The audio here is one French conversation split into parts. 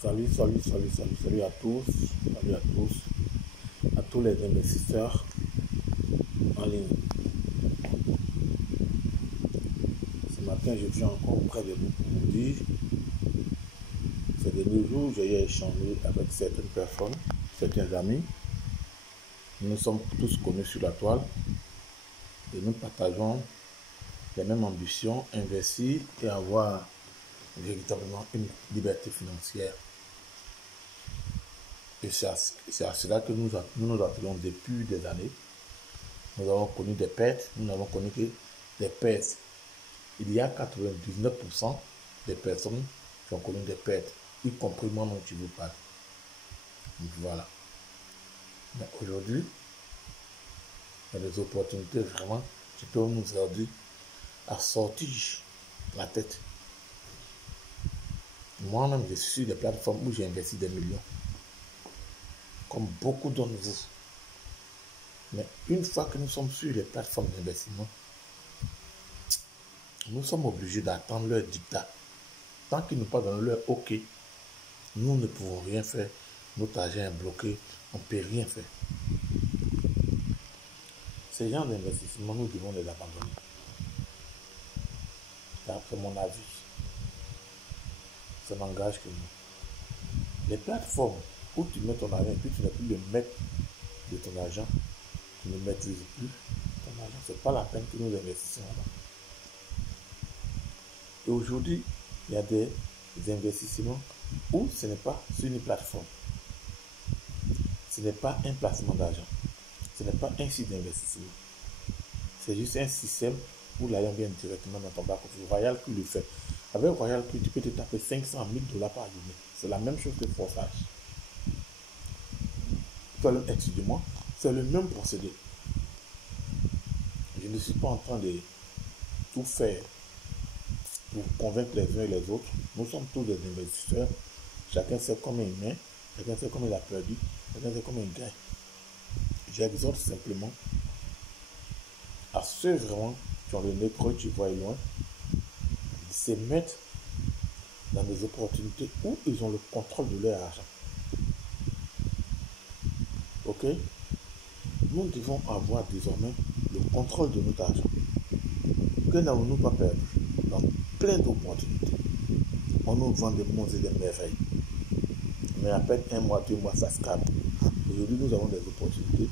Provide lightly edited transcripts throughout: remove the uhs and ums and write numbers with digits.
Salut à tous les investisseurs en ligne. Ce matin, je viens encore auprès de vous pour vous dire, ces derniers jours, j'ai échangé avec certaines personnes, certains amis. Nous sommes tous connus sur la toile et nous partageons les mêmes ambitions, investir et avoir véritablement une liberté financière. Et c'est à cela que nous nous attelons depuis des années. Nous avons connu des pertes, nous n'avons connu que des pertes. Il y a 99% des personnes qui ont connu des pertes, y compris moi dont tu vous parle. Donc voilà. Mais aujourd'hui, il y a des opportunités vraiment qui peuvent nous aider à sortir la tête. Moi-même, je suis sur des plateformes où j'ai investi des millions, comme beaucoup d'entre vous. Mais une fois que nous sommes sur les plateformes d'investissement, nous sommes obligés d'attendre leur dictat. Tant qu'ils nous pas dans leur OK, nous ne pouvons rien faire. Notre argent est bloqué, on ne peut rien faire. Ces gens d'investissement, nous devons les abandonner. D'après mon avis, ça n'engage que nous. Les plateformes où tu mets ton argent et puis tu n'as plus le maître de ton argent, tu ne maîtrises plus ton argent. Ce n'est pas la peine que nous investissons là. Et aujourd'hui, il y a des investissements où ce n'est pas sur une plateforme. Ce n'est pas un placement d'argent. Ce n'est pas un site d'investissement. C'est juste un système où l'argent vient directement dans ton back-office. Royal Q le fait. Avec Royal Q, tu peux te taper 500 000 $ par journée. C'est la même chose que Forçage. Excusez-moi, c'est le même procédé. Je ne suis pas en train de tout faire pour convaincre les uns et les autres. Nous sommes tous des investisseurs. Chacun sait comment il met, chacun sait comment il a perdu, chacun sait comment il gagne. J'exhorte simplement à ceux vraiment qui ont le nez creux, qui voient loin, de se mettre dans des opportunités où ils ont le contrôle de leur argent. Ok? Nous devons avoir désormais le contrôle de notre argent. Que n'avons-nous pas perdu dans plein d'opportunités? On nous vend des mondes et des merveilles. Mais à peine 1 mois, 2 mois, ça se calme. Aujourd'hui, nous avons des opportunités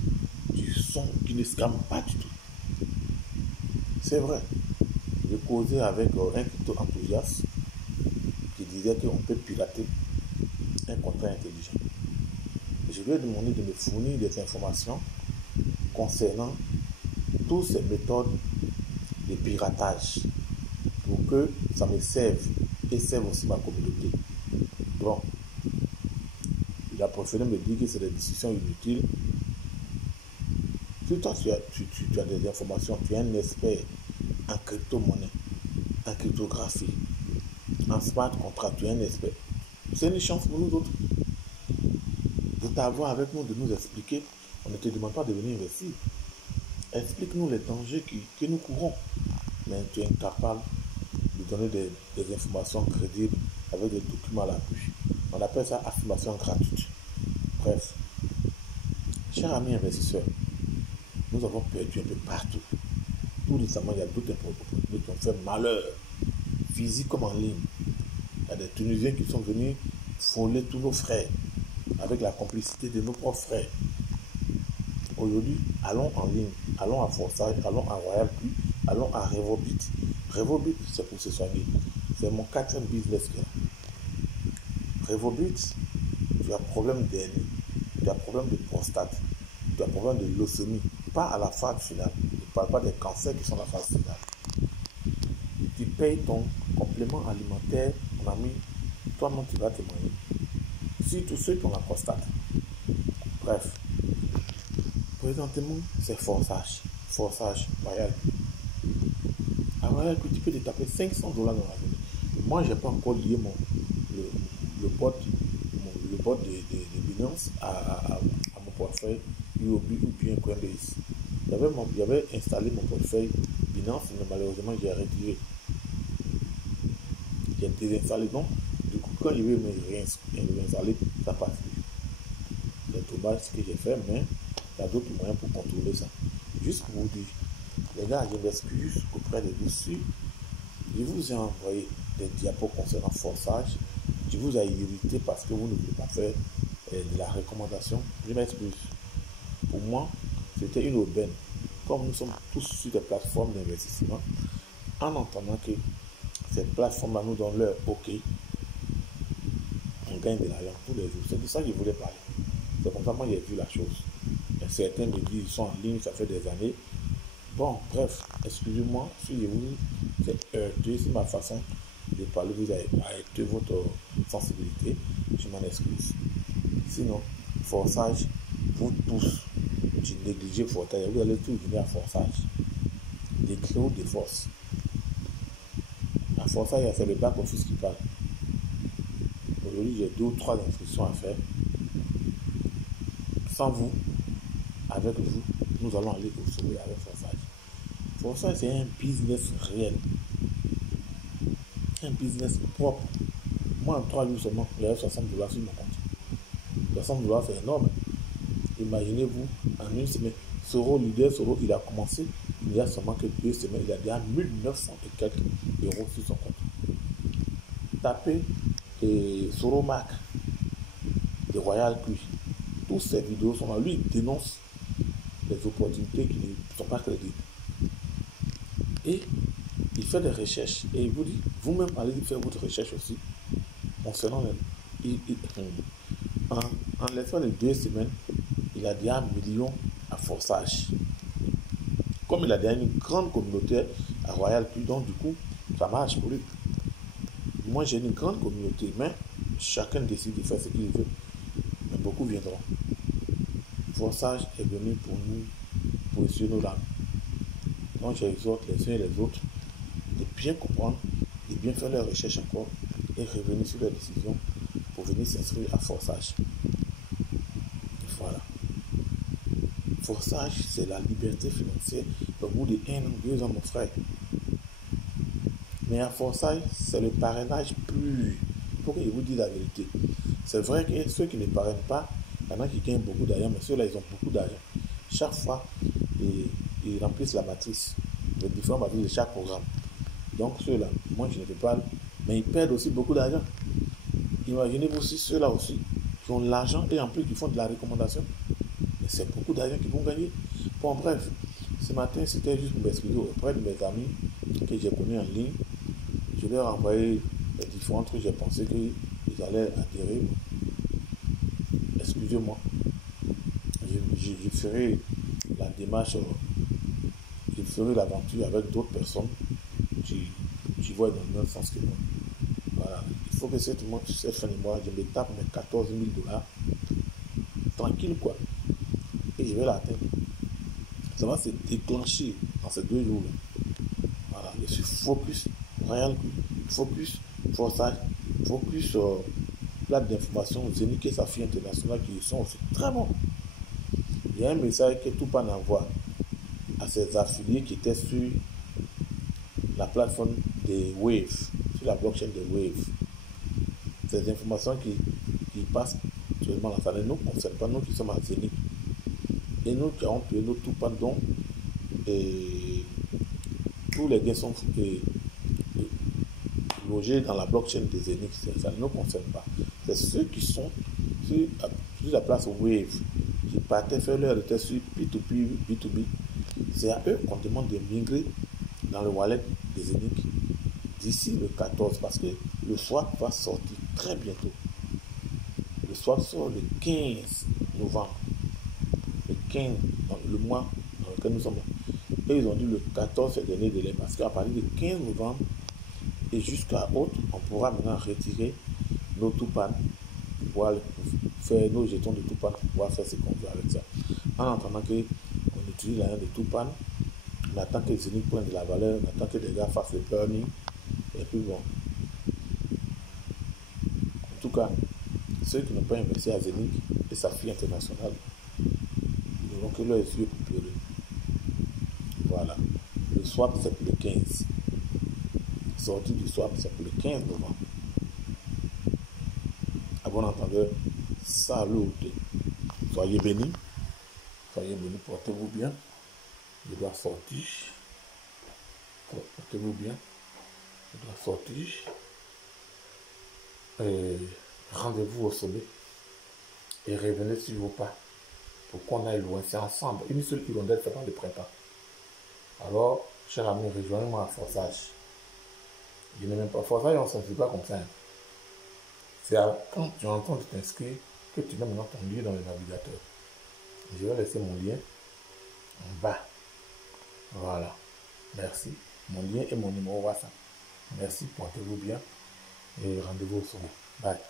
qui ne se calment pas du tout. C'est vrai. J'ai causé avec un crypto-enthousiaste qui disait qu'on peut pirater un contrat intelligent. Je lui ai demandé de me fournir des informations concernant toutes ces méthodes de piratage pour que ça me serve et serve aussi ma communauté. Bon, il a préféré me dire que c'est des discussions inutiles. Si toi tu as des informations, tu es un expert en crypto-monnaie, en cryptographie, en smart contract, tu es un expert. C'est une chance pour nous autres de t'avoir avec nous, de nous expliquer. On ne te demande pas de venir investir. Explique-nous les dangers que nous courons. Mais tu es incapable de donner des informations crédibles avec des documents à l'appui. On appelle ça affirmation gratuite. Bref, chers amis investisseurs, nous avons perdu un peu partout. Tout récemment, il y a d'autres opportunités qui ont fait malheur, physique comme en ligne. Il y a des Tunisiens qui sont venus voler tous nos frères, avec la complicité de nos propres frères. Aujourd'hui, allons en ligne, allons à Forçage, allons à Royal Q, allons à Revobit. Revobit, c'est pour se soigner. C'est mon 4e business. Revobit, tu as problème d'hernie, tu as problème de prostate, tu as problème de leucémie, pas à la phase finale. Je ne parle pas des cancers qui sont à la phase finale. Tu payes ton complément alimentaire, mon ami, toi-même tu vas témoigner. Surtout ceux qui ont la prostate. Bref, présentement, c'est Forçage. Forçage, Royal. À Royal, tu peux te taper 500 $ dans la journée. Moi, je n'ai pas encore lié le bot de Binance à mon portefeuille UOB ou bien Coinbase. J'avais installé mon portefeuille Binance, mais malheureusement, j'ai retiré. J'ai désinstallé. Donc, du coup, quand je vais me réinstaller, ça passe. C'est dommage ce que j'ai fait, mais il y a d'autres moyens pour contrôler ça. Juste pour vous dire, les gars, je m'excuse auprès de vous. Je vous ai envoyé des diapos concernant forçage. Je vous ai irrité parce que vous ne voulez pas faire de la recommandation. Je m'excuse. Pour moi, c'était une aubaine. Comme nous sommes tous sur des plateformes d'investissement, en entendant que ces plateformes-là nous donnent leur OK, on gagne de l'argent tous les jours. C'est de ça que je voulais parler. C'est comme ça que moi j'ai vu la chose. Et certains me disent qu'ils sont en ligne, ça fait des années. Bon, bref, excusez-moi si je vous ai heurté, si ma façon de parler vous a heurté votre sensibilité, je m'en excuse. Sinon, forçage, vous tous, tu négligez forçage, vous allez tout venir à forçage. Les créaux de force. À forçage, c'est le back office qui parle. Aujourd'hui, j'ai 2 ou 3 inscriptions à faire. Sans vous, avec vous, nous allons aller au sommet avec forçage. Forçage, c'est un business réel. Un business propre. Moi, en 3 jours seulement, j'avais $60 sur mon compte. $60, c'est énorme. Imaginez-vous, en une semaine, Soro, leader Soro, il a commencé, il y a seulement que 2 semaines, il a déjà 1900 et quelques euros sur son compte. Tapez Soro Mark de Royal Cuy. Toutes ces vidéos sont là. Lui, il dénonce les opportunités qui ne sont pas crédibles. Et il fait des recherches. Et il vous dit, vous-même, allez faire votre recherche aussi. Concernant en l'espace de 2 semaines, il a déjà 1 million à forçage. Comme il a déjà une grande communauté à Royal Cuy, donc du coup, ça marche pour lui. Moi, j'ai une grande communauté, mais chacun décide de faire ce qu'il veut. Mais beaucoup viendront. Forçage est venu pour nous, pour essuyer nos larmes. Donc, j'exhorte les uns et les autres de bien comprendre, de bien faire leurs recherches encore et revenir sur leurs décisions pour venir s'inscrire à forçage. Voilà. Forçage, c'est la liberté financière au bout de 1 an, 2 ans, mon frère. Mais à forçage, c'est le parrainage pur. Il faut que je vous dise la vérité. C'est vrai que ceux qui ne parrainent pas, il y en a qui gagnent beaucoup d'argent, mais ceux-là, ils ont beaucoup d'argent. Chaque fois, ils remplissent la matrice, les différentes matrices de chaque programme. Donc ceux-là, moi je ne peux pas, mais ils perdent aussi beaucoup d'argent. Imaginez-vous aussi ceux-là aussi, qui ont l'argent et en plus qui font de la recommandation. Mais c'est beaucoup d'argent qu'ils vont gagner. Bon bref, ce matin c'était juste pour m'excuser auprès de mes amis que j'ai connus en ligne. Je leur ai envoyé les différents trucs, j'ai pensé qu'ils allaient adhérer. Excusez-moi. Je ferai la démarche, je ferai l'aventure avec d'autres personnes qui vont dans le même sens que moi. Voilà. Il faut que cette fin de mois, je me tape mes $14 000. Tranquille quoi. Et je vais l'atteindre. Ça va se déclencher dans ces 2 jours-là. Voilà. Je suis focus, Royal Cuy, focus, forçage, focus plate d'information, Zénith et sa fille internationale qui sont aussi très bons. Il y a un message que Toupan envoie à ses affiliés qui étaient sur la plateforme des Wave, sur la blockchain des Wave. Ces informations qui passent seulement là, ça ne nous concerne pas, nous qui sommes à Zénith. Et nous qui avons payé nos Toupan, donc tous les gains sont logés dans la blockchain des Zénith. Ça ne nous concerne pas. C'est ceux qui sont sur la place Wave, qui partaient faire leur retrait sur P2P, B2B. C'est à eux qu'on demande de migrer dans le wallet des Zénith d'ici le 14, parce que le swap va sortir très bientôt. Le swap sort le 15 novembre. Le 15, dans le mois dans lequel nous sommes là. Et ils ont dit le 14 c'est le dernier délai, parce qu'à partir du 15 novembre et jusqu'à autre, on pourra maintenant retirer nos Toupan, pouvoir faire nos jetons de Toupan, pouvoir faire ce qu'on veut avec ça. En attendant qu'on utilise l'argent de Toupan, on attend que les Zénith prennent de la valeur, on attend que les gars fassent le burning, et puis bon. En tout cas, ceux qui n'ont pas investi à Zénith et sa fille internationale, ils n'auront que leurs yeux pour pleurer. Voilà. Le swap, c'est pour le 15. Sortie du swap, c'est pour le 15 novembre. bon entendeur, salut. Soyez bénis, portez-vous bien. Je dois sortir. Portez-vous bien. Je dois sortir. Rendez-vous au sommet. Et revenez sur vos pas. Pour qu'on aille loin. C'est ensemble. Une seule hirondelle, c'est pas le printemps. Alors, cher ami, rejoignez-moi à Forçage. Je n'ai même pas Forçage, on ne s'inscrit pas comme ça. C'est quand tu entends t'inscrire que tu mets maintenant ton lien dans le navigateur. Je vais laisser mon lien en bas. Voilà. Merci. Mon lien et mon numéro WhatsApp. Merci, portez-vous bien et rendez-vous au sommet. Bye.